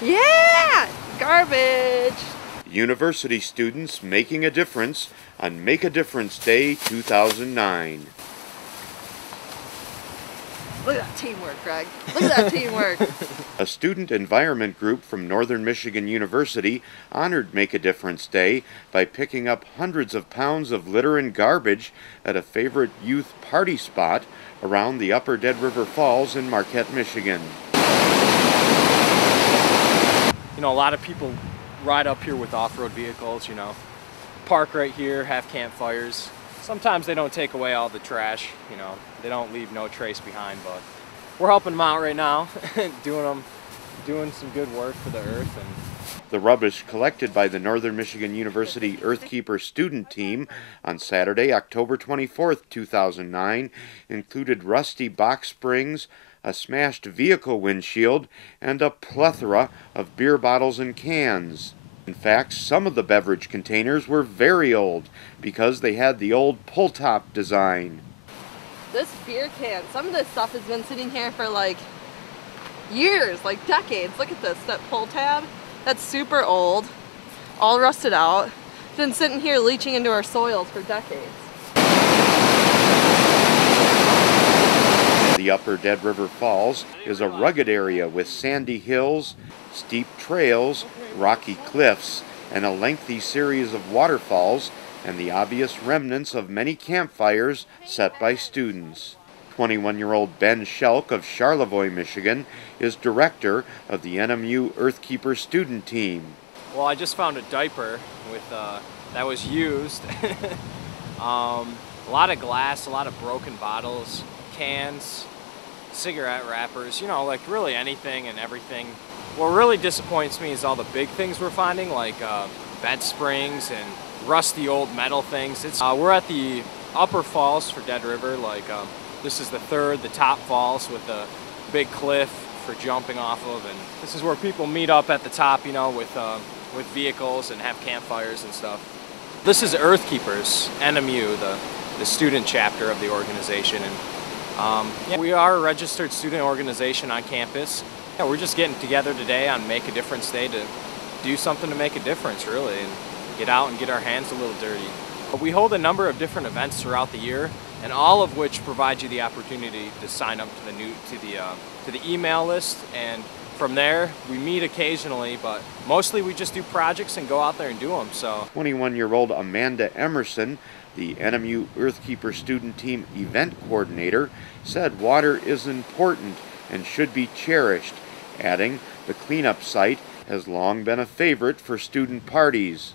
Yeah! Garbage! University students making a difference on Make a Difference Day 2009. Look at that teamwork, Greg. Look at that teamwork. A student environment group from Northern Michigan University honored Make a Difference Day by picking up hundreds of pounds of litter and garbage at a favorite youth party spot around the Upper Dead River Falls in Marquette, Michigan. You know, a lot of people ride up here with off-road vehicles, you know, park right here, have campfires. Sometimes they don't take away all the trash, you know, they don't leave no trace behind, but we're helping them out right now, doing some good work for the earth. And the rubbish collected by the Northern Michigan University EarthKeeper Student Team on Saturday, October 24th, 2009, included rusty box springs, a smashed vehicle windshield, and a plethora of beer bottles and cans. In fact, some of the beverage containers were very old because they had the old pull-top design. This beer can, some of this stuff has been sitting here for like years, like decades. Look at this, that pull tab. That's super old, all rusted out. It's been sitting here leaching into our soils for decades. The Upper Dead River Falls is a rugged area with sandy hills, steep trails, rocky cliffs, and a lengthy series of waterfalls, and the obvious remnants of many campfires set by students. 21-year-old Ben Scheelk of Charlevoix, Michigan, is director of the NMU EarthKeeper Student Team. well, I just found a diaper with that was used. A lot of glass, a lot of broken bottles, cans, cigarette wrappers, you know, like really anything and everything. What really disappoints me is all the big things we're finding, like bed springs and rusty old metal things. We're at the upper falls for Dead River, like this is the top falls with a big cliff for jumping off of, and this is where people meet up at the top, you know, with vehicles and have campfires and stuff. This is EarthKeepers, NMU, the student chapter of the organization, and yeah, we are a registered student organization on campus. Yeah, we're just getting together today on Make a Difference Day to do something to make a difference, really, and get out and get our hands a little dirty. But we hold a number of different events throughout the year, and all of which provide you the opportunity to sign up to the email list, and from there we meet occasionally, but mostly we just do projects and go out there and do them. So 21-year-old Amanda Emerson, the NMU EarthKeeper Student Team event coordinator, said water is important and should be cherished, adding the cleanup site has long been a favorite for student parties.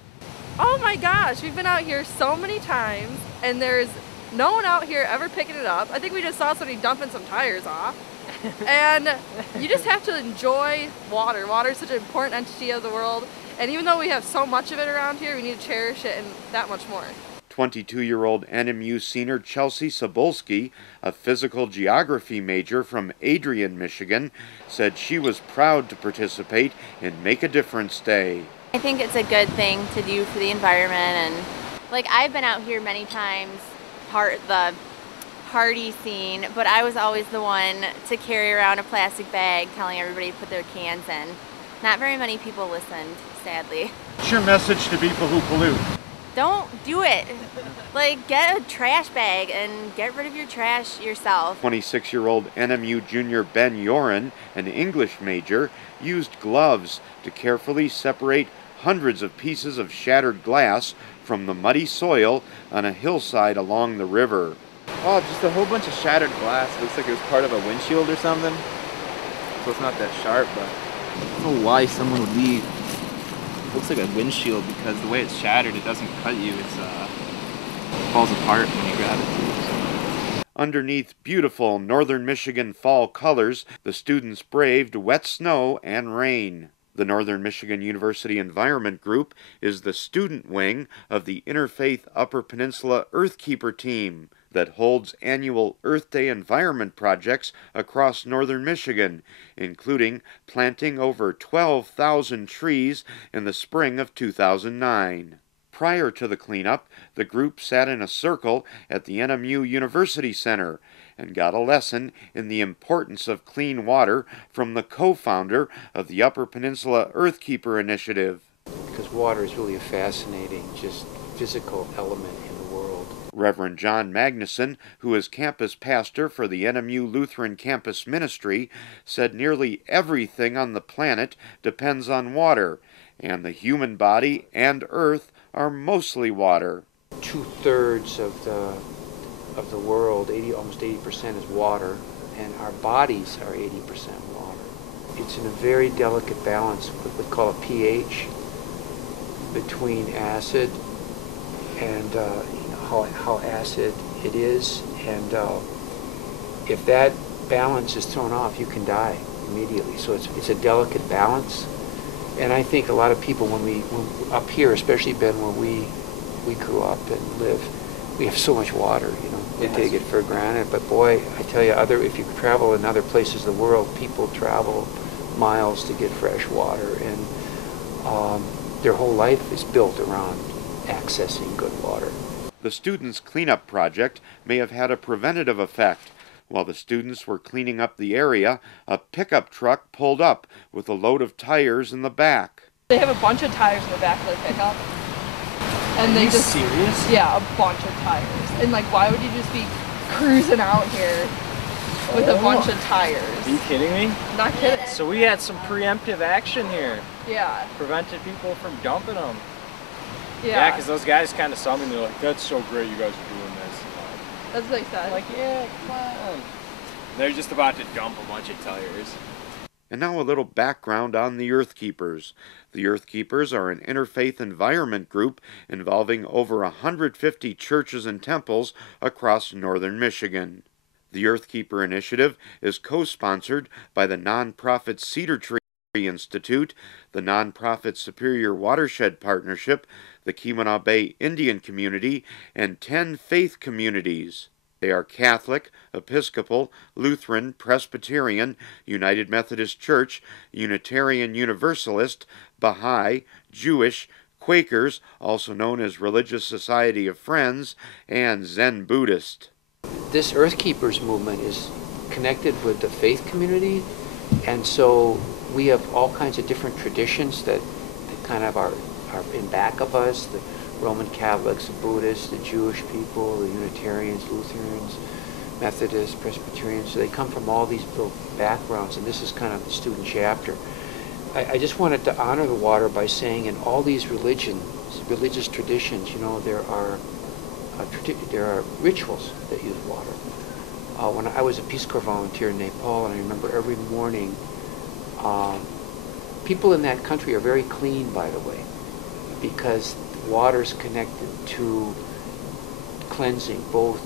Oh my gosh, we've been out here so many times and there's no one out here ever picking it up. I think we just saw somebody dumping some tires off. And you just have to enjoy water. Water is such an important entity of the world, and even though we have so much of it around here, we need to cherish it and that much more. 22-year-old NMU senior Chelsea Sobolski, a physical geography major from Adrian, Michigan, said she was proud to participate in Make a Difference Day. I think it's a good thing to do for the environment, and like I've been out here many times, the party scene, but I was always the one to carry around a plastic bag telling everybody to put their cans in. Not very many people listened, sadly. What's your message to people who pollute? Don't do it. Like, get a trash bag and get rid of your trash yourself. 26-year-old NMU junior Ben Yoren, an English major, used gloves to carefully separate hundreds of pieces of shattered glass from the muddy soil on a hillside along the river. Oh, just a whole bunch of shattered glass. Looks like it was part of a windshield or something. So it's not that sharp, but I don't know why someone would leave. It looks like a windshield because the way it's shattered, it doesn't cut you. It falls apart when you grab it. Underneath beautiful northern Michigan fall colors, the students braved wet snow and rain. The Northern Michigan University Environment Group is the student wing of the Interfaith Upper Peninsula EarthKeeper team that holds annual Earth Day environment projects across northern Michigan, including planting over 12,000 trees in the spring of 2009. Prior to the cleanup, the group sat in a circle at the NMU University Center and got a lesson in the importance of clean water from the co-founder of the Upper Peninsula EarthKeeper initiative. Because water is really a fascinating, just physical element in the world. Reverend John Magnuson, who is campus pastor for the NMU Lutheran Campus Ministry, said nearly everything on the planet depends on water, and the human body and earth are mostly water. 2/3 of the world, almost 80% is water, and our bodies are 80% water. It's in a very delicate balance, what we call a pH, between acid and how acid it is, and if that balance is thrown off, you can die immediately. So it's a delicate balance, and I think a lot of people, when up here, especially Ben, where we grew up and live, we have so much water, we take it for granted. But boy, I tell you, if you travel in other places of the world, people travel miles to get fresh water, and their whole life is built around accessing good water. The students' cleanup project may have had a preventative effect. While the students were cleaning up the area, a pickup truck pulled up with a load of tires in the back. They have a bunch of tires in the back of their pickup. And Are you serious? Yeah, a bunch of tires. And like, why would you just be cruising out here with a bunch of tires? Are you kidding me? Not kidding. So we had some preemptive action here. Yeah. Prevented people from dumping them. Yeah. Because those guys kind of saw me and they're like, that's so great you guys are doing this. That's what they said. I'm like, yeah, come on. They're just about to dump a bunch of tires. And now a little background on the EarthKeepers. The EarthKeepers are an interfaith environment group involving over 150 churches and temples across northern Michigan. The EarthKeeper initiative is co-sponsored by the nonprofit Cedar Tree Institute, the nonprofit Superior Watershed Partnership, the Keweenaw Bay Indian Community, and 10 faith communities. They are Catholic, Episcopal, Lutheran, Presbyterian, United Methodist Church, Unitarian Universalist, Baha'i, Jewish, Quakers, also known as Religious Society of Friends, and Zen Buddhist. This EarthKeepers movement is connected with the faith community, and so we have all kinds of different traditions that kind of are in back of us. The Roman Catholics, the Buddhists, the Jewish people, the Unitarians, Lutherans, Methodists, Presbyterians. So they come from all these little backgrounds, and this is kind of the student chapter. I just wanted to honor the water by saying in all these religious traditions, there are rituals that use water. When I was a Peace Corps volunteer in Nepal, and I remember every morning, people in that country are very clean, by the way, because water's connected to cleansing, both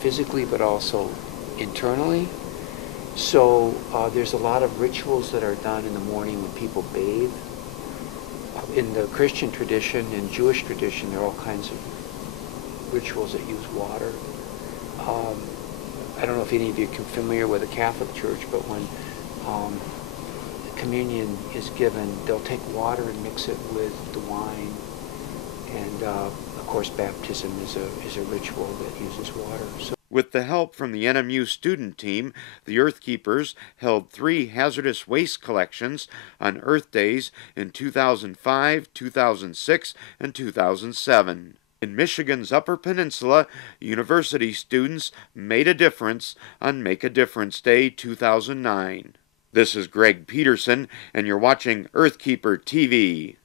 physically but also internally. So there's a lot of rituals that are done in the morning when people bathe. In the Christian tradition and Jewish tradition, there are all kinds of rituals that use water. I don't know if any of you are familiar with the Catholic Church, but when communion is given, they'll take water and mix it with the wine. And of course, baptism is a ritual that uses water. So, with the help from the NMU Student Team, the EarthKeepers held 3 hazardous waste collections on Earth Days in 2005, 2006, and 2007. In Michigan's Upper Peninsula, university students made a difference on Make a Difference Day 2009. This is Greg Peterson, and you're watching EarthKeeper TV.